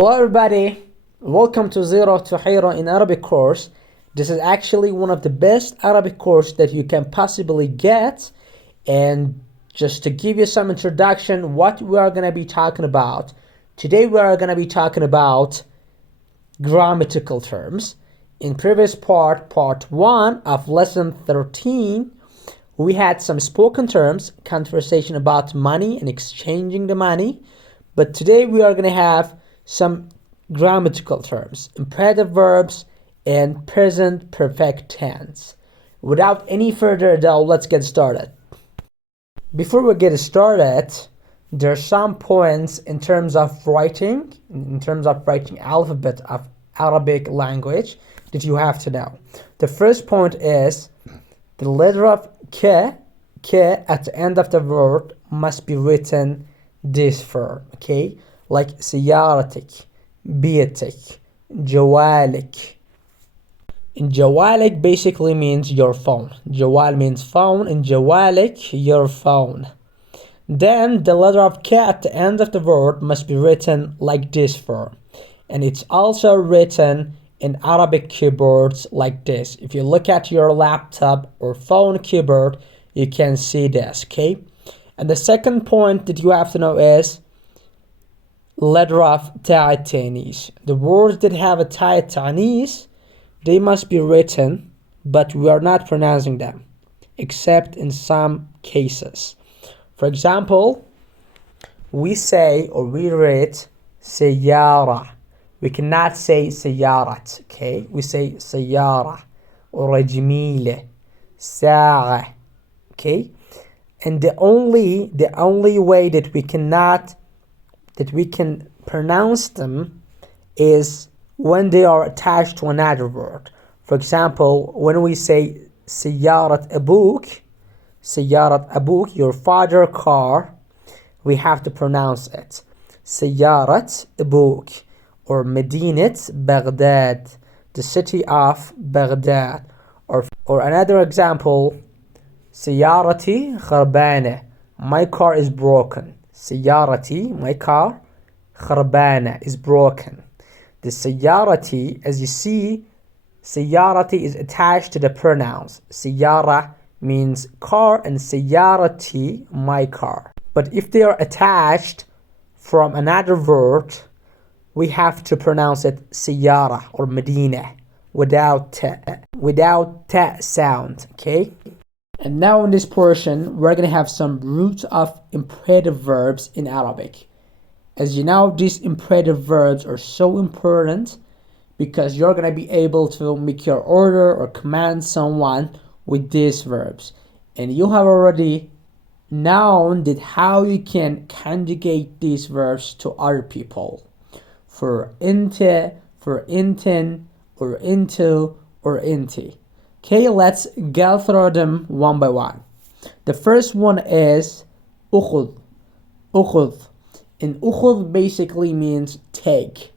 Hello everybody, welcome to Zero to Hero in Arabic course. This is actually one of the best Arabic course that you can possibly get. And just to give you some introduction, what we are going to be talking about. Today we are going to be talking about grammatical terms. In previous part 1 of lesson 13, we had some spoken terms, conversation about money and exchanging the money. But today we are going to have some grammatical terms, imperative verbs, and present perfect tense. Without any further ado, let's get started. Before we get started, there are some points in terms of writing alphabet of Arabic language that you have to know. The first point is the letter of k at the end of the word must be written this form, okay? Like سيارتك, بيتك, جوالك. And جوالك basically means your phone. جوال means phone, and جوالك, your phone. Then the letter of K at the end of the word must be written like this form. And it's also written in Arabic keyboards like this. If you look at your laptop or phone keyboard, you can see this, okay? And the second point that you have to know is letter of ta tanis. The words that have a ta tanis, they must be written, but we are not pronouncing them, except in some cases. For example, we say or we read سيارة. We cannot say سيارة, okay? We say سيارة or جميلة, ساعة, okay? And the only way that we can pronounce them is when they are attached to another word. For example, when we say سيارة أبوك, your father car, we have to pronounce it سيارة أبوك. Or مدينة بغداد, the city of Baghdad. Or another example, سيارتي خربانة, my car is broken. سيارتي, my car, خربانة, is broken. The سيارتي, as you see, سيارتي is attached to the pronouns. سيارة means car and سيارتي, my car. But if they are attached from another word, we have to pronounce it سيارة or مدينة without ta sound, okay? And now in this portion, we're going to have some roots of imperative verbs in Arabic. As you know, these imperative verbs are so important because you're going to be able to make your order or command someone with these verbs. And you have already known that how you can conjugate these verbs to other people. For inte, for intin, or into, or inti. Okay, let's go through them one by one. The first one is أخذ. أخذ. And أخذ basically means take.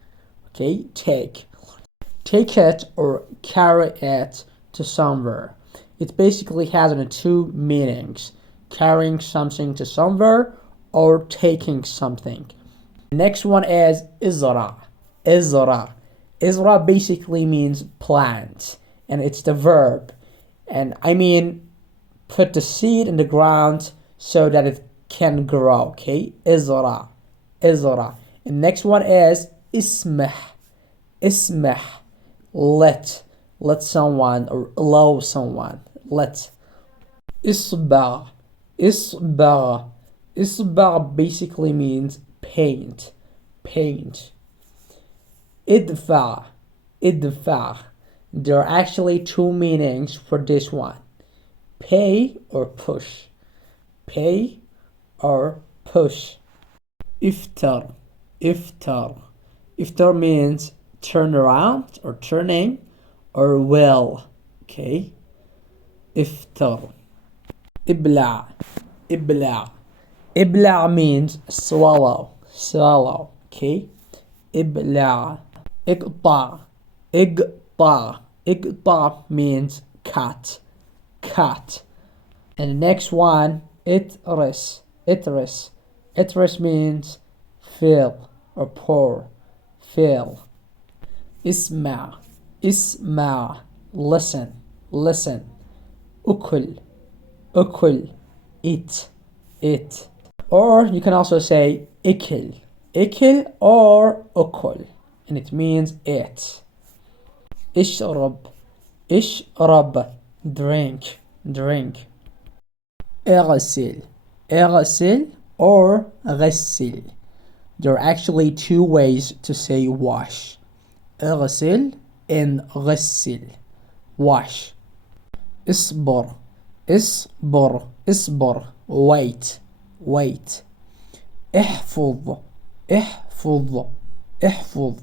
Okay, take. Take it or carry it to somewhere. It basically has two meanings. Carrying something to somewhere or taking something. Next one is إزرع. إزرع. إزرع basically means plant. And it's the verb. And I mean, put the seed in the ground so that it can grow. Okay? إزرع. إزرع. And next one is اسمح. اسمح. Let someone or allow someone. Let. إصبع. إصبع. إصبع basically means paint. Paint. إدفع. إدفع. There are actually two meanings for this one. Pay or push. Pay or push. Iftar. Iftar. Iftar means turn around or turning or well. Okay? Iftar. Ibla. Ibla. Ibla means swallow. Swallow. Okay? Ibla. Iqta. Iqta. Iqta means cut. Cut. And the next one, itris. Itris. Itris means fill or pour. feel. اسمع اسمع listen listen. أكل أكل eat eat. Or you can also say إكل إكل or أكل, and it means eat. اشرب اشرب drink drink. اغسل اغسل or غسل. There are actually two ways to say wash. اغسل and غسل. Wash. اصبر اصبر اصبر wait wait. احفظ احفظ احفظ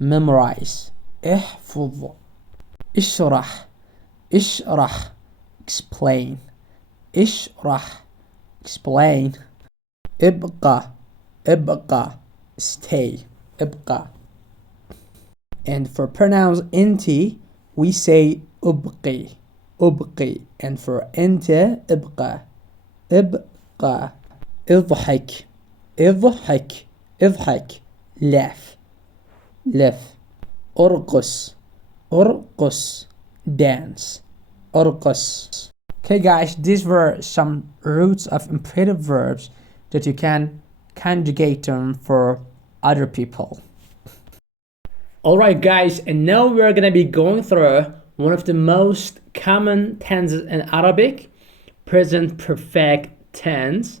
memorize احفظ. اشرح اشرح explain اشرح explain. ابقى ابقى stay ابقى. And for pronouns inti, we say أبقي أبقي, and for أنت ابقى ابقى. اضحك اضحك اضحك laugh laugh. أرقص أرقص dance أرقص. Okay guys, these were some roots of imperative verbs that you can conjugate them for other people. Alright guys, and now we're gonna be going through one of the most common tenses in Arabic, present perfect tense.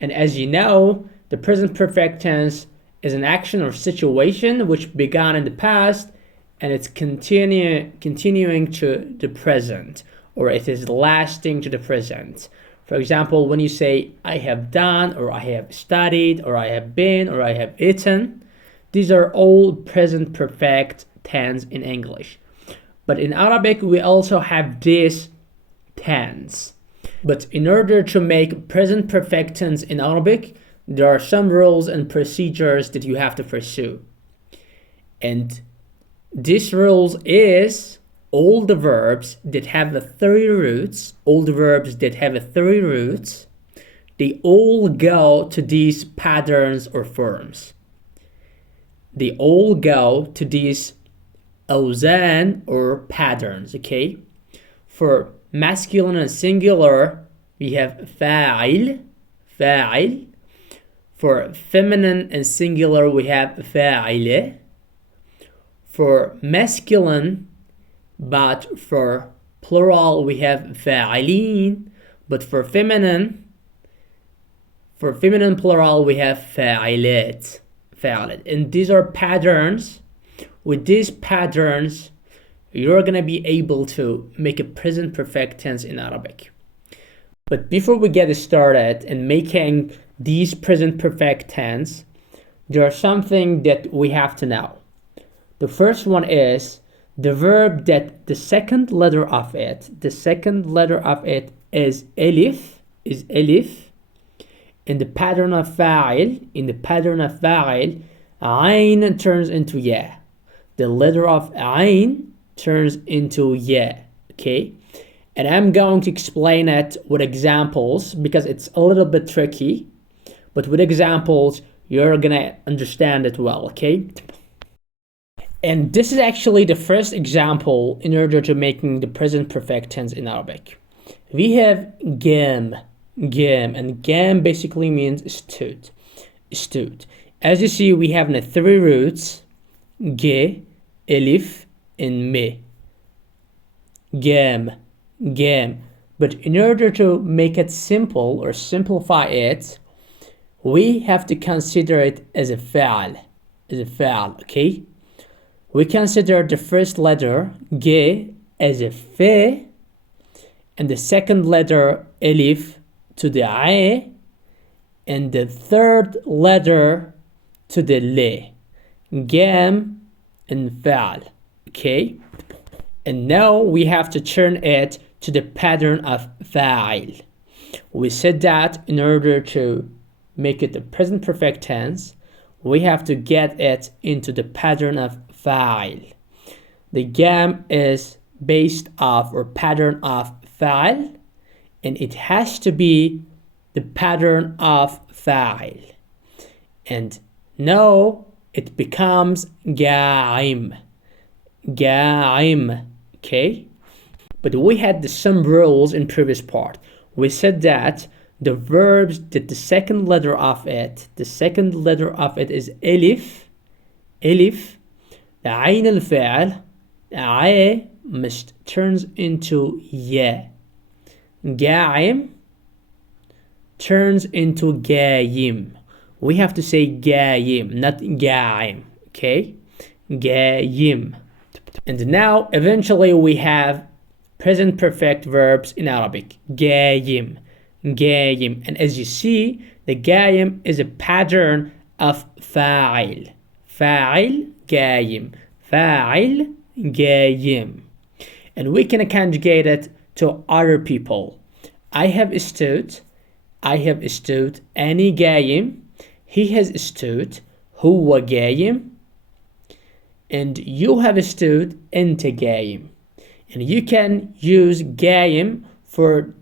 And as you know, the present perfect tense is an action or situation which began in the past and it's continuing to the present, or it is lasting to the present. For example, when you say I have done, or I have studied, or I have been, or I have eaten, these are all present perfect tense in English. But in Arabic, we also have this tense. But in order to make present perfect tense in Arabic, there are some rules and procedures that you have to pursue. And these rules is all the verbs that have the three roots, they all go to these patterns or forms. They all go to these awzan or patterns, okay? For masculine and singular, we have fa'il, fa'il. For feminine and singular, we have fa'ile. For masculine, but for plural, we have fa'ilin. But for feminine plural, we have fa'ilat. And these are patterns. With these patterns, you're gonna be able to make a present perfect tense in Arabic. But before we get started in making these present perfect tense, there's something that we have to know. The first one is the verb that the second letter of it is elif. In the pattern of fa'il, ayn turns into ya. The letter of ayn turns into ya, okay? And I'm going to explain it with examples because it's a little bit tricky, but with examples, you're gonna understand it well, okay? And this is actually the first example in order to making the present perfect tense in Arabic. We have gam, and gam basically means stood. As you see, we have the three roots, ge, elif, and me. Gam. But in order to make it simple or simplify it, we have to consider it as a fa'al, okay? We consider the first letter, ge, as a fe, and the second letter, elif, to the a, and the third letter to the le. Gam and fa'al, okay? And now we have to turn it to the pattern of fa'il. We said that in order to make it the present perfect tense, we have to get it into the pattern of fa'il. The gam is based off or pattern of fa'il, and it has to be the pattern of fa'il. And now it becomes قاعم. قاعم. Okay? But we had some rules in previous part. We said that the verbs that the second letter of it is ألف. ألف. The عين الفعل عي must turns into يا. قاعم turns into قايم. We have to say قايم, not قاعم. Okay? قايم. And now eventually we have present perfect verbs in Arabic. قايم. قايم. And as you see, the قايم is a pattern of فاعل. فاعل قايم. فاعل قايم. And we can conjugate it to other people. I have stood. I have stood. أني قايم. He has stood. هو قايم. And you have stood. أنت قايم. And you can use قايم for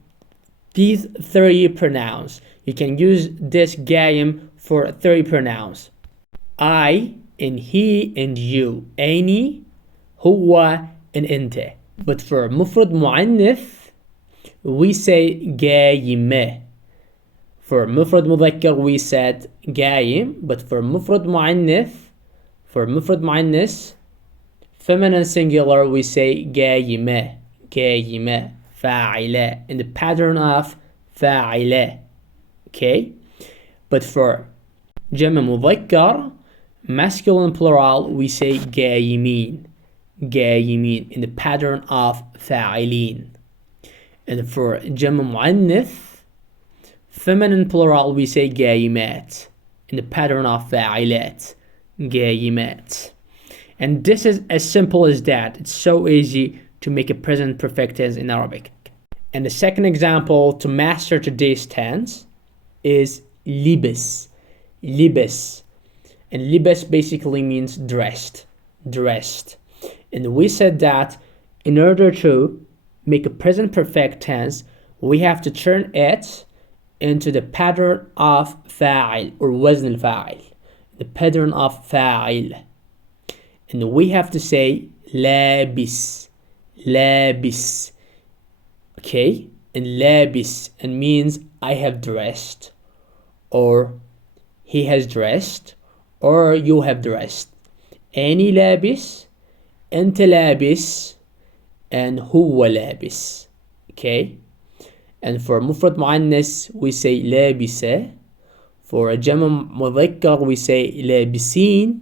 these three pronouns. You can use this قايم for three pronouns. I and he and you. أني هو and أنت. But for مفرد مؤنث we say قايمة. For مفرد مذكر we said قايم. But for مفرد مؤنث feminine singular we say قايمة. قايمة. فاعلة. In the pattern of فاعلة. Okay? But for جمع مذكر masculine plural we say قايمين. قايمين. In the pattern of فاعلين. And for جمع مؤنث feminine plural we say قايمات. In the pattern of فاعلات. قايمات. And this is as simple as that. It's so easy to make a present perfect tense in Arabic. And the second example to master today's tense is libis. Libis. And libis basically means dressed. Dressed. And we said that in order to make a present perfect tense, we have to turn it into the pattern of فاعل or وزن الفاعل. The pattern of فاعل. And we have to say لابس. لابس. Okay? And لابس and means I have dressed, or he has dressed, or you have dressed. أني لابس, أنت لابس, and هو لابس. Okay? And for مفرد مؤنث we say لابسة. For جمع مذكر we say لابسين.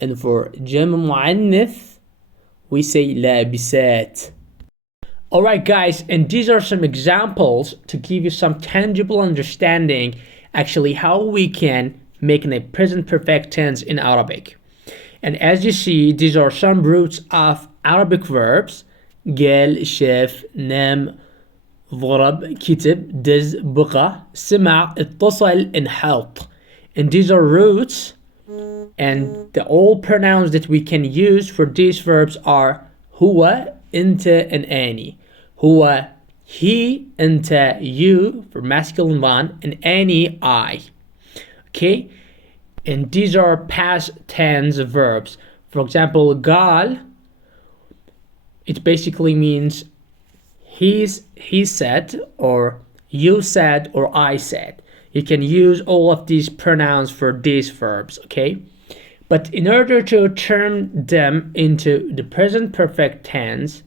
And for جمع مؤنث we say لابسات. Alright guys, and these are some examples to give you some tangible understanding actually how we can make a present perfect tense in Arabic. And as you see, these are some roots of Arabic verbs. قال, شاف, نام, ضرب, كتب, دز, بقى, سمع, اتصل, and حط. And these are roots, and the all pronouns that we can use for these verbs are هو, أنت, and أني. هو, he, أنت, you for masculine one, and أني, I. Okay? And these are past tense verbs. For example, قال, it basically means he said, or you said, or I said. You can use all of these pronouns for these verbs, okay? But in order to turn them into the present perfect tense,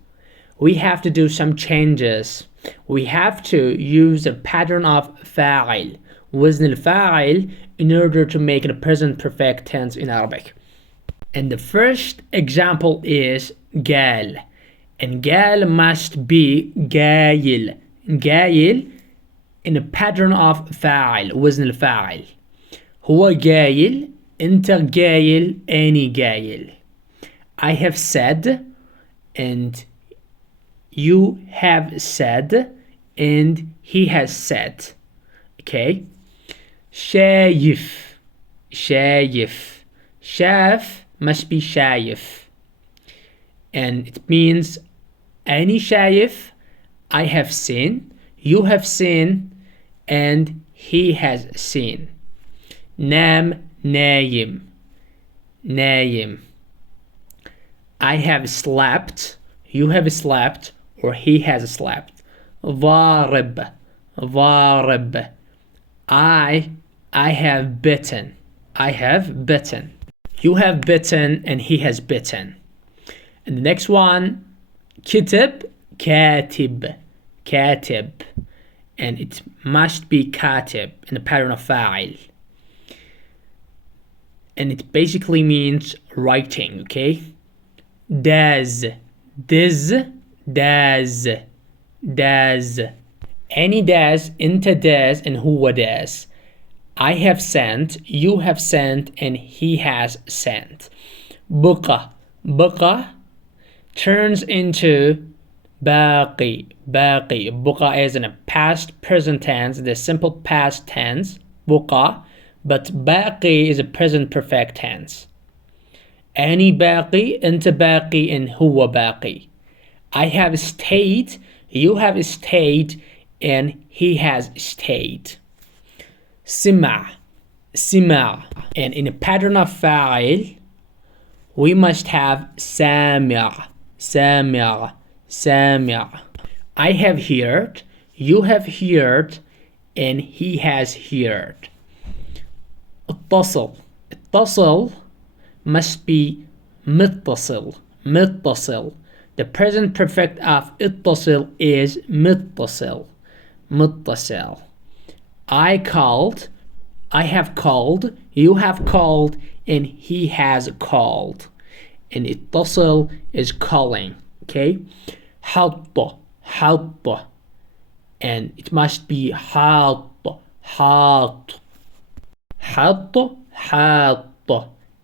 we have to do some changes. We have to use a pattern of فاعل, وزن الفاعل, in order to make it a present perfect tense in Arabic. And the first example is قال. And قال must be قايل. قايل in a pattern of فاعل, وزن الفاعل. هو قايل, أنت قايل, أني قايل. I have said, and you have said, and he has said. Okay? شايف. شايف. شاف must be شايف. And it means أني شايف, I have seen, you have seen, and he has seen. نام, نايم. نايم. I have slept, you have slept, or he has slept. ضارب ضارب. I have bitten. I have bitten. You have bitten and he has bitten. And the next one, كتب كاتب كاتب. And it must be كاتب in the pattern of فاعل. And it basically means writing, okay? Does, does, does, does. Any does, انت does, and هو does. I have sent, you have sent, and he has sent. بقى بقى turns into باقي باقي. بقى is in a past present tense, the simple past tense بقى, but باقي is a present perfect tense. أني باقي, أنت باقي, and هو باقي. I have stayed, you have stayed, and he has stayed. سمع سمع. And in a pattern of فاعل we must have سامع سامع سامع. I have heard, you have heard, and he has heard. اتصل اتصل must be متصل متصل. The present perfect of اتصل is متصل متصل. I called, I have called, you have called, and he has called. And اتصل is calling, okay? حط حط. And it must be حاط حاط. حط حاط.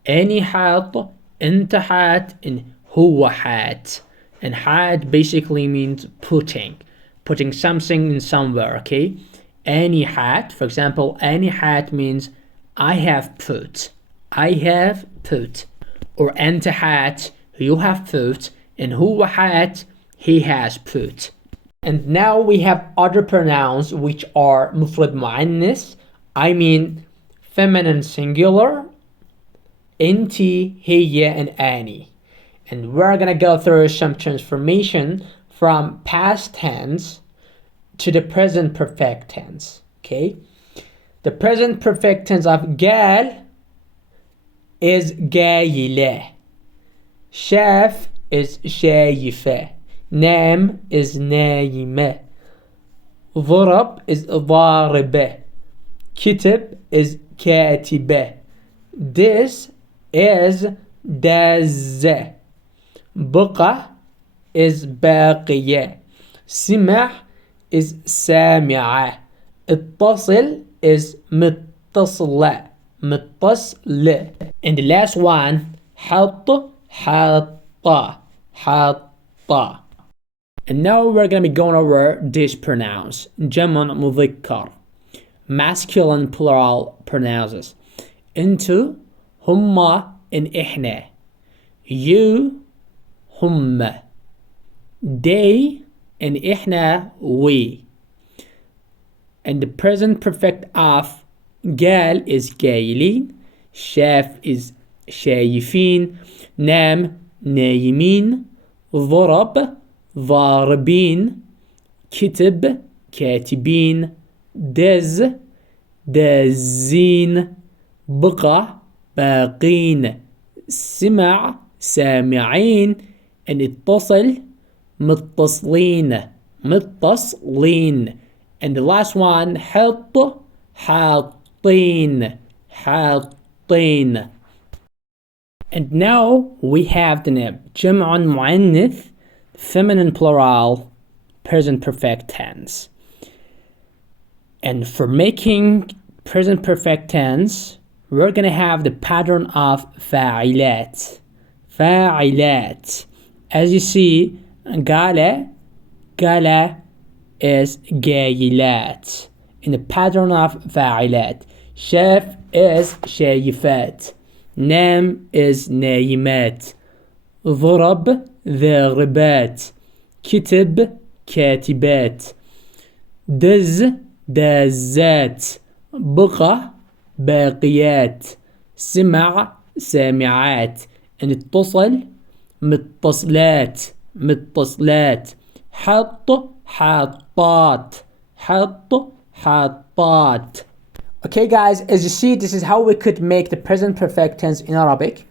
أني حاط, أنت حات, and هو حات. And حات basically means putting something in somewhere, okay? Any hat, for example, any hat means I have put, or أنت hat, you have put, and هو hat, he has put. And now we have other pronouns which are مفرد مؤنث, I mean feminine singular, انتي, هي, and أني. And we're gonna go through some transformation from past tense to the present perfect tense, okay? The present perfect tense of قال is قايلة. شاف is شايفة. نام is نايمة. ضرب is ضاربة. كتب is كاتبة. This is دازة. بقى is باقية. سمع is سامعة. اتصل is متصلة متصلة. And the last one, حط حاطة حاطة. And now we're gonna be going over these pronouns. جمع مذكر, masculine plural pronouns. انتو, هما, and إحنا. You, هم. They, and إحنا, we. And the present perfect of قال is قايلين. شاف is شايفين. نام نايمين. ضرب ضاربين. كتب كاتبين. دز دازين. بقى باقين. سمع سامعين. and اتصل متصلين متصلين. And the last one, حط حاطين حاطين. And now we have the جمع مؤنث, feminine plural, present perfect tense. And for making present perfect tense, we're gonna have the pattern of فاعلات. فاعلات. As you see, قال is قايلات. In the pattern of فاعلات. شاف is شايفات. نام is نايمات. ضرب ضاربات. كتب كاتبات. دز دازات. بقى باقيات. سمع سامعات. and اتصل متصلات متصلات. حط حاطات حط حاطات. Okay guys, as you see, this is how we could make the present perfect tense in Arabic.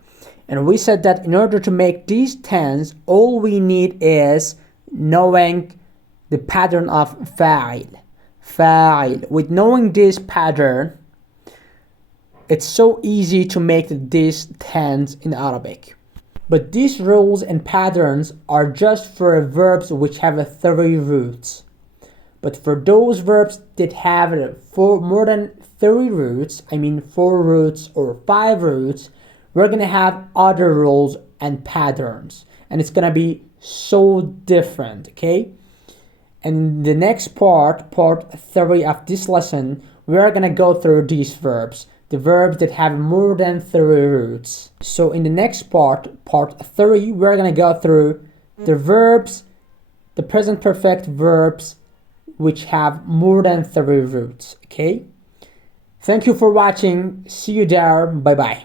And we said that in order to make these tense, all we need is knowing the pattern of fa'il. Fa'il. With knowing this pattern, it's so easy to make this tense in Arabic. But these rules and patterns are just for verbs which have 3 roots. But for those verbs that have more than 3 roots, I mean 4 roots or 5 roots, we're gonna have other rules and patterns. And it's gonna be so different, okay? And in the next part 3 of this lesson, we're gonna go through these verbs. The verbs that have more than 3 roots. So in the next part 3, we're gonna go through the verbs, the present perfect verbs, which have more than 3 roots, okay? Thank you for watching. See you there. Bye bye.